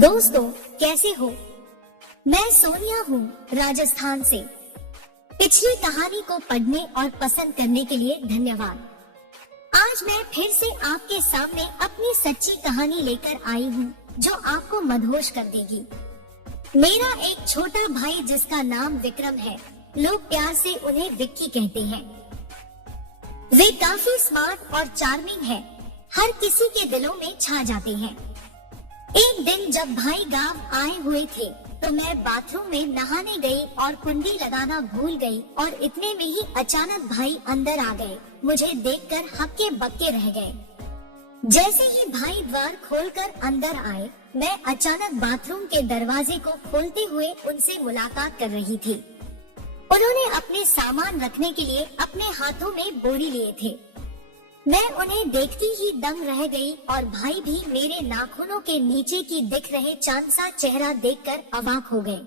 दोस्तों, कैसे हो? मैं सोनिया हूँ, राजस्थान से। पिछली कहानी को पढ़ने और पसंद करने के लिए धन्यवाद। आज मैं फिर से आपके सामने अपनी सच्ची कहानी लेकर आई हूँ, जो आपको मदहोश कर देगी। मेरा एक छोटा भाई जिसका नाम विक्रम है, लोग प्यार से उन्हें विक्की कहते हैं। वे काफी स्मार्ट और चार्मिंग है, हर किसी के दिलों में छा जाते हैं। एक दिन जब भाई गांव आए हुए थे, तो मैं बाथरूम में नहाने गई और कुंडी लगाना भूल गई और इतने में ही अचानक भाई अंदर आ गए। मुझे देखकर हक्के बक्के रह गए। जैसे ही भाई द्वार खोलकर अंदर आए, मैं अचानक बाथरूम के दरवाजे को खोलते हुए उनसे मुलाकात कर रही थी। उन्होंने अपने सामान रखने के लिए अपने हाथों में बोरी लिए थे। मैं उन्हें देखती ही दंग रह गई और भाई भी मेरे नाखूनों के नीचे की दिख रहे चांद सा चेहरा देखकर अवाक हो गए।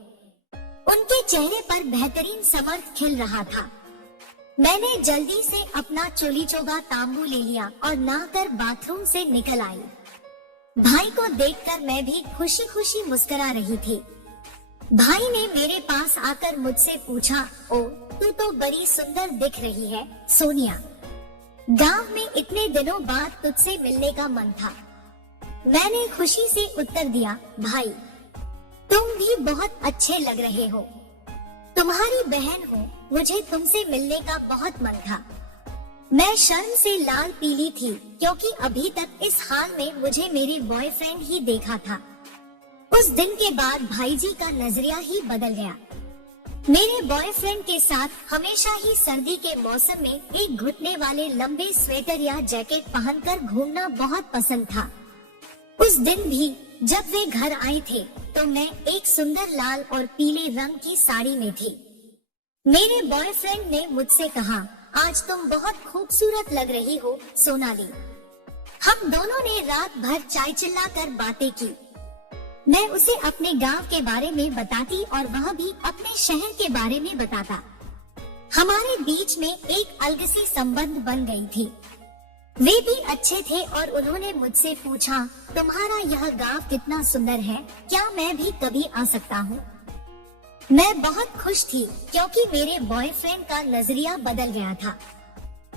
उनके चेहरे पर बेहतरीन समर्थ खिल रहा था। मैंने जल्दी से अपना चोली चोगा तांबू ले लिया और नहाकर बाथरूम से निकल आई। भाई को देखकर मैं भी खुशी खुशी मुस्कुरा रही थी। भाई ने मेरे पास आकर मुझसे पूछा, ओ, तू तो बड़ी सुंदर दिख रही है सोनिया। गांव में इतने दिनों बाद तुझसे मिलने का मन था। मैंने खुशी से उत्तर दिया, भाई तुम भी बहुत अच्छे लग रहे हो। तुम्हारी बहन हो, मुझे तुमसे मिलने का बहुत मन था। मैं शर्म से लाल पीली थी, क्योंकि अभी तक इस हाल में मुझे मेरे बॉयफ्रेंड ही देखा था। उस दिन के बाद भाईजी का नजरिया ही बदल गया। मेरे बॉयफ्रेंड के साथ हमेशा ही सर्दी के मौसम में एक घुटने वाले लंबे स्वेटर या जैकेट पहनकर घूमना बहुत पसंद था। उस दिन भी जब वे घर आए थे, तो मैं एक सुंदर लाल और पीले रंग की साड़ी में थी। मेरे बॉयफ्रेंड ने मुझसे कहा, आज तुम बहुत खूबसूरत लग रही हो सोनाली। हम दोनों ने रात भर चाय चिल्लाकर बातें की। मैं उसे अपने गांव के बारे में बताती और वह भी अपने शहर के बारे में बताता। हमारे बीच में एक अलग सी संबंध बन गई थी। वे भी अच्छे थे और उन्होंने मुझसे पूछा, तुम्हारा यह गांव कितना सुंदर है, क्या मैं भी कभी आ सकता हूँ? मैं बहुत खुश थी, क्योंकि मेरे बॉयफ्रेंड का नजरिया बदल गया था।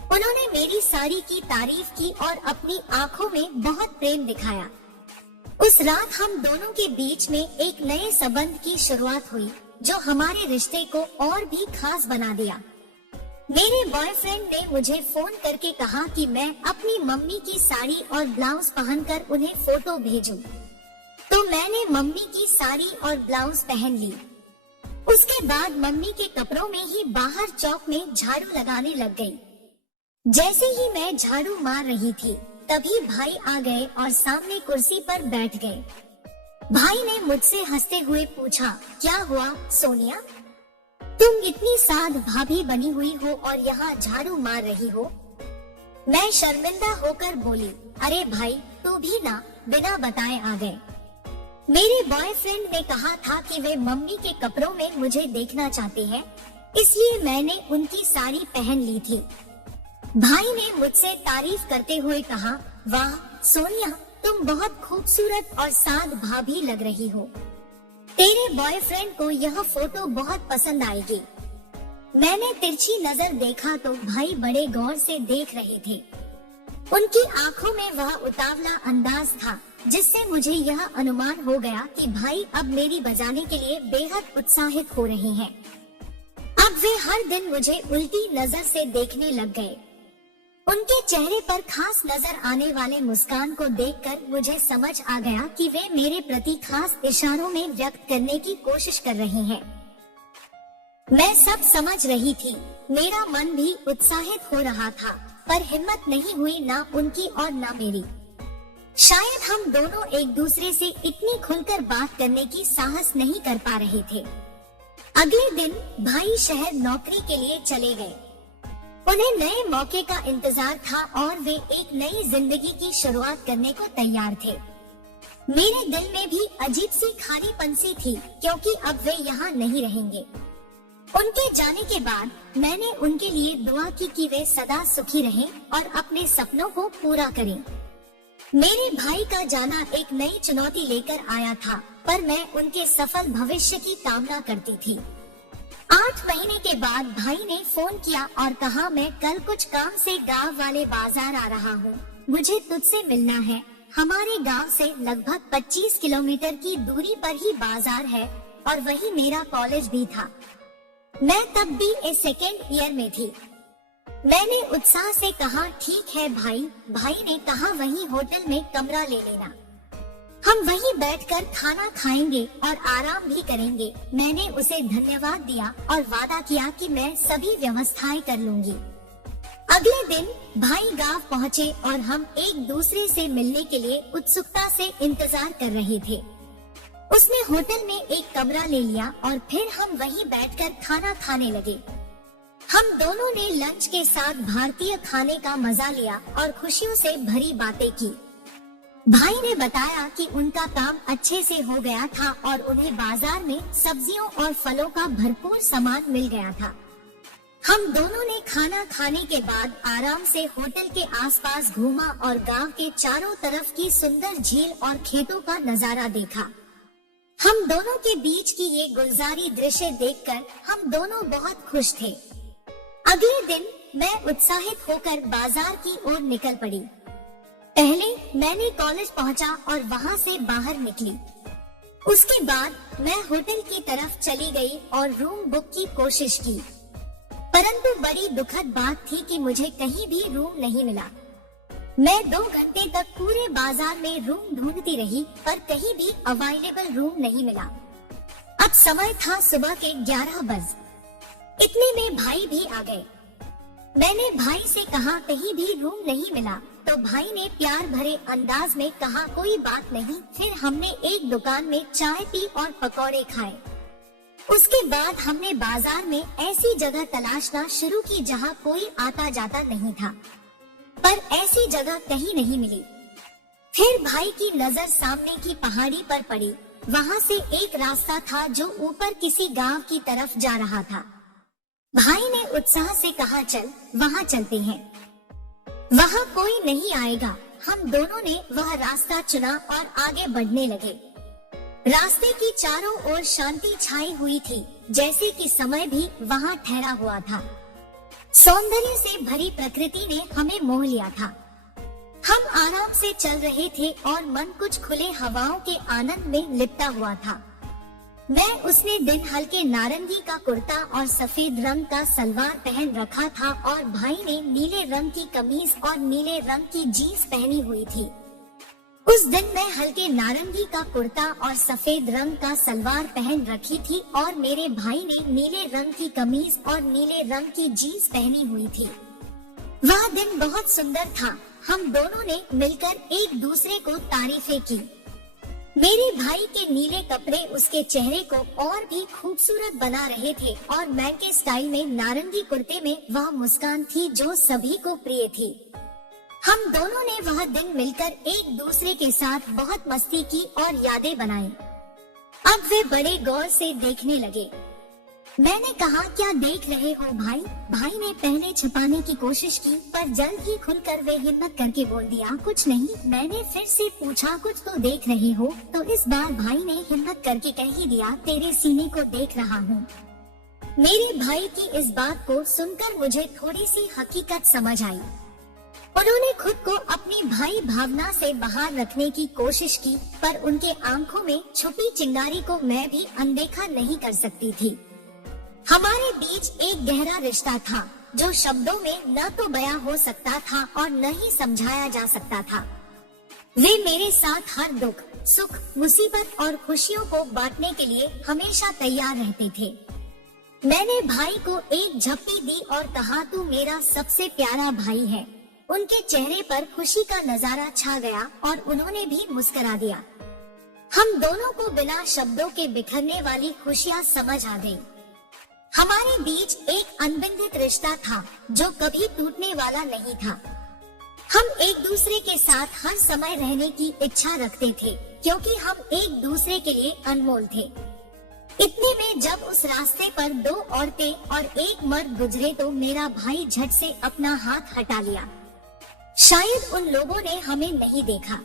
उन्होंने मेरी साड़ी की तारीफ की और अपनी आंखों में बहुत प्रेम दिखाया। उस रात हम दोनों के बीच में एक नए संबंध की शुरुआत हुई, जो हमारे रिश्ते को और भी खास बना दिया। मेरे बॉयफ्रेंड ने मुझे फोन करके कहा कि मैं अपनी मम्मी की साड़ी और ब्लाउज पहनकर उन्हें फोटो भेजूं। तो मैंने मम्मी की साड़ी और ब्लाउज पहन ली। उसके बाद मम्मी के कपड़ों में ही बाहर चौक में झाड़ू लगाने लग गई। जैसे ही मैं झाड़ू मार रही थी, तभी भाई आ गए और सामने कुर्सी पर बैठ गए। भाई ने मुझसे हंसते हुए पूछा, क्या हुआ सोनिया, तुम इतनी साध भाभी बनी हुई हो और यहाँ झाड़ू मार रही हो? मैं शर्मिंदा होकर बोली, अरे भाई तू भी ना बिना बताए आ गए। मेरे बॉयफ्रेंड ने कहा था कि वे मम्मी के कपड़ों में मुझे देखना चाहते हैं, इसलिए मैंने उनकी साड़ी पहन ली थी। भाई ने मुझसे तारीफ करते हुए कहा, वाह सोनिया, तुम बहुत खूबसूरत और साध भाभी लग रही हो। तेरे बॉयफ्रेंड को यह फोटो बहुत पसंद आएगी। मैंने तिरछी नजर देखा तो भाई बड़े गौर से देख रहे थे। उनकी आंखों में वह उतावला अंदाज था, जिससे मुझे यह अनुमान हो गया कि भाई अब मेरी बजाने के लिए बेहद उत्साहित हो रहे हैं। अब वे हर दिन मुझे उल्टी नजर से देखने लग गए। उनके चेहरे पर खास नजर आने वाले मुस्कान को देखकर मुझे समझ आ गया कि वे मेरे प्रति खास इशारों में व्यक्त करने की कोशिश कर रहे हैं। मैं सब समझ रही थी। मेरा मन भी उत्साहित हो रहा था, पर हिम्मत नहीं हुई ना उनकी और ना मेरी। शायद हम दोनों एक दूसरे से इतनी खुलकर बात करने की साहस नहीं कर पा रहे थे। अगले दिन भाई शहर नौकरी के लिए चले गए। उन्हें नए मौके का इंतजार था और वे एक नई जिंदगी की शुरुआत करने को तैयार थे। मेरे दिल में भी अजीब सी खालीपन सी थी, क्योंकि अब वे यहाँ नहीं रहेंगे। उनके जाने के बाद मैंने उनके लिए दुआ की कि वे सदा सुखी रहें और अपने सपनों को पूरा करें। मेरे भाई का जाना एक नई चुनौती लेकर आया था, पर मैं उनके सफल भविष्य की कामना करती थी। 8 महीने के बाद भाई ने फोन किया और कहा, मैं कल कुछ काम से गांव वाले बाजार आ रहा हूँ, मुझे तुझसे मिलना है। हमारे गांव से लगभग 25 किलोमीटर की दूरी पर ही बाजार है और वही मेरा कॉलेज भी था। मैं तब BA सेकेंड ईयर में थी। मैंने उत्साह से कहा, ठीक है भाई। भाई ने कहा, वहीं होटल में कमरा ले लेना, हम वहीं बैठकर खाना खाएंगे और आराम भी करेंगे। मैंने उसे धन्यवाद दिया और वादा किया कि मैं सभी व्यवस्थाएं कर लूंगी। अगले दिन भाई गांव पहुँचे और हम एक दूसरे से मिलने के लिए उत्सुकता से इंतजार कर रहे थे। उसने होटल में एक कमरा ले लिया और फिर हम वहीं बैठकर खाना खाने लगे। हम दोनों ने लंच के साथ भारतीय खाने का मजा लिया और खुशियों से भरी बातें की। भाई ने बताया कि उनका काम अच्छे से हो गया था और उन्हें बाजार में सब्जियों और फलों का भरपूर सामान मिल गया था। हम दोनों ने खाना खाने के बाद आराम से होटल के आसपास घूमा और गांव के चारों तरफ की सुंदर झील और खेतों का नजारा देखा। हम दोनों के बीच की ये गुलजारी दृश्य देखकर हम दोनों बहुत खुश थे। अगले दिन मैं उत्साहित होकर बाजार की ओर निकल पड़ी। पहले मैंने कॉलेज पहुंचा और वहां से बाहर निकली। उसके बाद मैं होटल की तरफ चली गई और रूम बुक की कोशिश की, परंतु बड़ी दुखद बात थी कि मुझे कहीं भी रूम नहीं मिला। मैं 2 घंटे तक पूरे बाजार में रूम ढूंढती रही, पर कहीं भी अवेलेबल रूम नहीं मिला। अब समय था सुबह के 11 बज। इतने में भाई भी आ गए। मैंने भाई से कहा, कहीं भी रूम नहीं मिला, तो भाई ने प्यार भरे अंदाज में कहा, कोई बात नहीं। फिर हमने एक दुकान में चाय पी और पकौड़े खाए। उसके बाद हमने बाजार में ऐसी जगह तलाशना शुरू की जहां कोई आता जाता नहीं था, पर ऐसी जगह कहीं नहीं मिली। फिर भाई की नजर सामने की पहाड़ी पर पड़ी। वहां से एक रास्ता था जो ऊपर किसी गांव की तरफ जा रहा था। भाई ने उत्साह से कहा, चल वहां चलते हैं, वहां कोई नहीं आएगा। हम दोनों ने वह रास्ता चुना और आगे बढ़ने लगे। रास्ते की चारों ओर शांति छाई हुई थी, जैसे कि समय भी वहां ठहरा हुआ था। सौंदर्य से भरी प्रकृति ने हमें मोह लिया था। हम आराम से चल रहे थे और मन कुछ खुले हवाओं के आनंद में लिपटा हुआ था। मैं उसने दिन हल्के नारंगी का कुर्ता और सफेद रंग का सलवार पहन रखा था और भाई ने नीले रंग की कमीज और नीले रंग की जीन्स पहनी हुई थी। उस दिन मैं हल्के नारंगी का कुर्ता और सफेद रंग का सलवार पहन रखी थी और मेरे भाई ने नीले रंग की कमीज और नीले रंग की जीन्स पहनी हुई थी। वह दिन बहुत सुंदर था। हम दोनों ने मिलकर एक दूसरे को तारीफें की। मेरे भाई के नीले कपड़े उसके चेहरे को और भी खूबसूरत बना रहे थे और मैं के स्टाइल में नारंगी कुर्ते में वह मुस्कान थी जो सभी को प्रिय थी। हम दोनों ने वह दिन मिलकर एक दूसरे के साथ बहुत मस्ती की और यादें बनाई। अब वे बड़े गौर से देखने लगे। मैंने कहा, क्या देख रहे हो भाई? भाई ने पहले छुपाने की कोशिश की, पर जल्द ही खुलकर वे हिम्मत करके बोल दिया, कुछ नहीं। मैंने फिर से पूछा, कुछ तो देख रहे हो? तो इस बार भाई ने हिम्मत करके कह ही दिया, तेरे सीने को देख रहा हूँ। मेरे भाई की इस बात को सुनकर मुझे थोड़ी सी हकीकत समझ आई। उन्होंने खुद को अपनी भाई भावना से बाहर रखने की कोशिश की, पर उनके आंखों में छुपी चिंगारी को मैं भी अनदेखा नहीं कर सकती थी। हमारे बीच एक गहरा रिश्ता था जो शब्दों में न तो बयां हो सकता था और न ही समझाया जा सकता था। वे मेरे साथ हर दुख, सुख, मुसीबत और खुशियों को बांटने के लिए हमेशा तैयार रहते थे। मैंने भाई को एक झप्पी दी और कहा, तू मेरा सबसे प्यारा भाई है। उनके चेहरे पर खुशी का नजारा छा गया और उन्होंने भी मुस्कुरा दिया। हम दोनों को बिना शब्दों के बिखरने वाली खुशियाँ समझ आ गयी। हमारे बीच एक अनबंधित रिश्ता था जो कभी टूटने वाला नहीं था। हम एक दूसरे के साथ हर समय रहने की इच्छा रखते थे क्योंकि हम एक दूसरे के लिए अनमोल थे। इतने में जब उस रास्ते पर 2 औरतें और एक मर्द गुजरे तो मेरा भाई झट से अपना हाथ हटा लिया। शायद उन लोगों ने हमें नहीं देखा।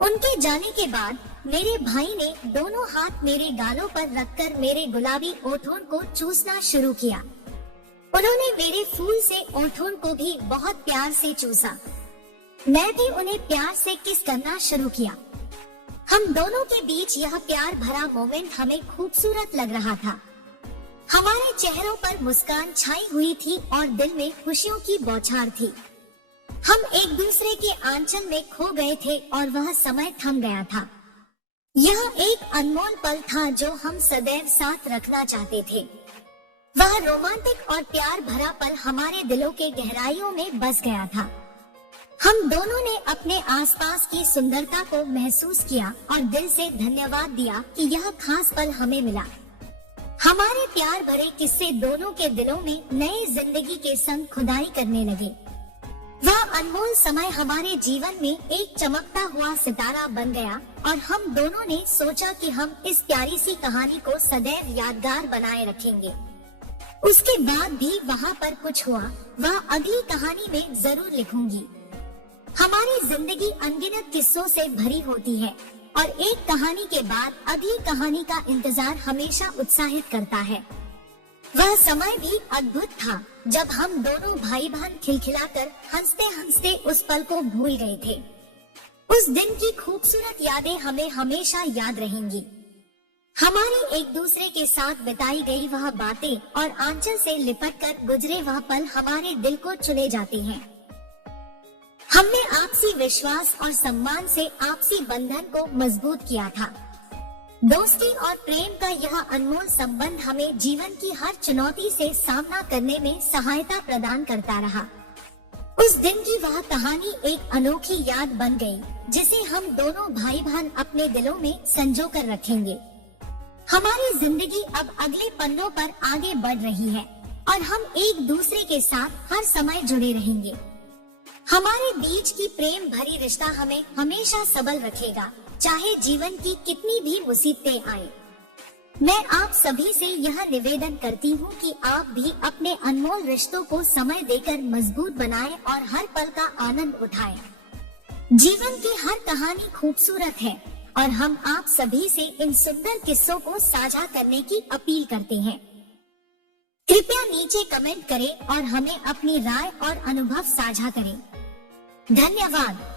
उनके जाने के बाद मेरे भाई ने दोनों हाथ मेरे गालों पर रखकर मेरे गुलाबी ओठों को चूसना शुरू किया। उन्होंने मेरे फूल से ओठों को भी बहुत प्यार से चूसा। मैं भी उन्हें प्यार से किस करना शुरू किया। हम दोनों के बीच यह प्यार भरा मोमेंट हमें खूबसूरत लग रहा था। हमारे चेहरों पर मुस्कान छाई हुई थी और दिल में खुशियों की बौछार थी। हम एक दूसरे के आंचल में खो गए थे और वह समय थम गया था। यह एक अनमोल पल था जो हम सदैव साथ रखना चाहते थे। वह रोमांटिक और प्यार भरा पल हमारे दिलों के गहराइयों में बस गया था। हम दोनों ने अपने आसपास की सुंदरता को महसूस किया और दिल से धन्यवाद दिया कि यह खास पल हमें मिला। हमारे प्यार भरे किस्से दोनों के दिलों में नई जिंदगी के संग खुदाई करने लगे। वह अनमोल समय हमारे जीवन में एक चमकता हुआ सितारा बन गया और हम दोनों ने सोचा कि हम इस प्यारी सी कहानी को सदैव यादगार बनाए रखेंगे। उसके बाद भी वहाँ पर कुछ हुआ, वह अगली कहानी में जरूर लिखूंगी। हमारी जिंदगी अनगिनत किस्सों से भरी होती है और एक कहानी के बाद अगली कहानी का इंतजार हमेशा उत्साहित करता है। वह समय भी अद्भुत था जब हम दोनों भाई बहन खिलखिलाकर हंसते हंसते उस पल को भूल गए थे। उस दिन की खूबसूरत यादें हमें हमेशा याद रहेंगी। हमारी एक दूसरे के साथ बिताई गई वह बातें और आंचल से लिपट कर गुजरे वह पल हमारे दिल को चुले जाते हैं। हमने आपसी विश्वास और सम्मान से आपसी बंधन को मजबूत किया था। दोस्ती और प्रेम का यह अनमोल संबंध हमें जीवन की हर चुनौती से सामना करने में सहायता प्रदान करता रहा। उस दिन की वह कहानी एक अनोखी याद बन गई, जिसे हम दोनों भाई बहन अपने दिलों में संजो कर रखेंगे। हमारी जिंदगी अब अगले पन्नों पर आगे बढ़ रही है और हम एक दूसरे के साथ हर समय जुड़े रहेंगे। हमारे बीच की प्रेम भरी रिश्ता हमें हमेशा सबल रखेगा, चाहे जीवन की कितनी भी मुसीबतें आए। मैं आप सभी से यह निवेदन करती हूँ कि आप भी अपने अनमोल रिश्तों को समय देकर मजबूत बनाएं और हर पल का आनंद उठाएं। जीवन की हर कहानी खूबसूरत है और हम आप सभी से इन सुंदर किस्सों को साझा करने की अपील करते हैं। कृपया नीचे कमेंट करें और हमें अपनी राय और अनुभव साझा करें। धन्यवाद।